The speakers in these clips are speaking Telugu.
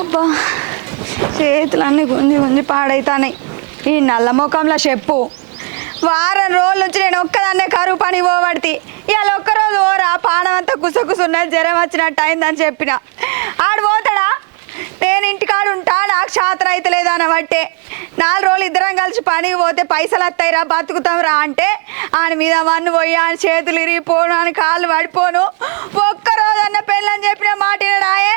అబ్బా చేతులన్నీ గుంజి గుంజి పాడైతాయి. ఈ నల్ల ముఖంలో చెప్పు వారం రోజుల నుంచి నేను ఒక్కదాన్నే కరువు పని పోబడితే ఇవాళ ఒక్కరోజు ఓరా పానం అంతా కుసకుసున్నది జ్వరం వచ్చినట్టు అయిందని చెప్పిన. ఆడు పోతాడా? నేను ఇంటికాడు ఉంటా, నాకు శాతం అయితే లేదని బట్టే 4 రోజులు ఇద్దరం కలిసి పనికి పోతే పైసలు వస్తాయిరా బతుకుతాం రా అంటే ఆయన మీద మన్ను పోయి ఆయన చేతులు ఇరిగిపోను అని కాళ్ళు పడిపోను. ఒక్కరోజన్న పెళ్ళని చెప్పిన మాట వినడాయే.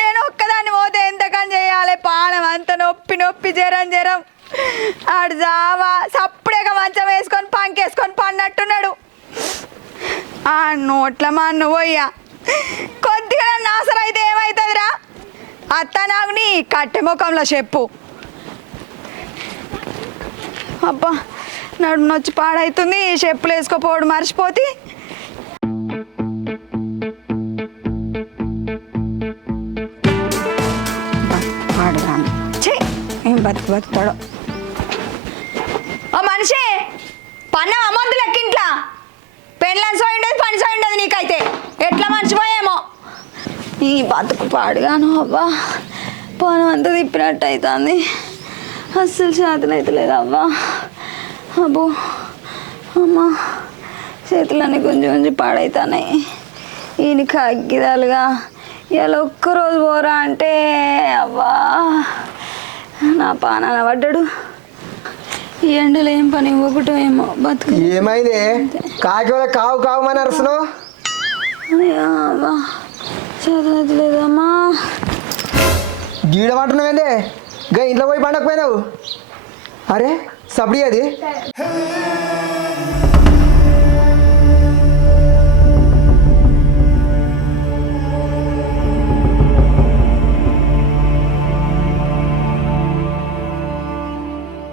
నేను ఒక్కదాన్ని పోతే ఎంతకని చేయాలి? పానం అంత నొప్పి నొప్పి జ్వరం. ఆడు జావా సప్పుడేగా మంచం వేసుకొని పంకేసుకొని పన్నట్టున్నాడు. ఆ నోట్ల మన్ను పోయ్యా కొద్దిగా నాసరం అయితే ఏమవుతుందిరా? అత్త నాకు నీ కట్టె ముఖంలో చెప్పు. అబ్బా నడుము నొచ్చి పాడవుతుంది, చెప్పులు వేసుకోపోవడు మర్చిపోతే. పాడదాను ఏం బతుకుతాడో. ఓ మనిషి పన్న అమ్మొద్దు లెక్కింట్లా పెళ్ళని సోయి ఉండదు పని సోయి ఉండదు నీకైతే ఎట్లా మర్చిపోయేమో. ఈ బతుకు పాడుగాను అవ్వా పానం అంతా తిప్పినట్టు అవుతుంది. అస్సలు చేతులు అయితే లేదు అవ్వా. అబ్బో అమ్మా చేతులన్నీ గుంజి గుంజి పాడవుతున్నాయి. ఈయనకి అగ్గిదాలుగా ఇలా ఒక్కరోజు పోరా అంటే అవ్వా నా పానాన పడ్డాడు. ఈ ఎండలో ఏం పని ఒకటో ఏమో బతుకు. ఏమైంది కాకి కావు కావు అని అరుస్తున్నావు? అవ్వా చేతులు లేదమ్మా. గీడ పట్టున్నావేంటి? ఇంట్లో పోయి పండకపోయినావు? అరే సబ్డి అది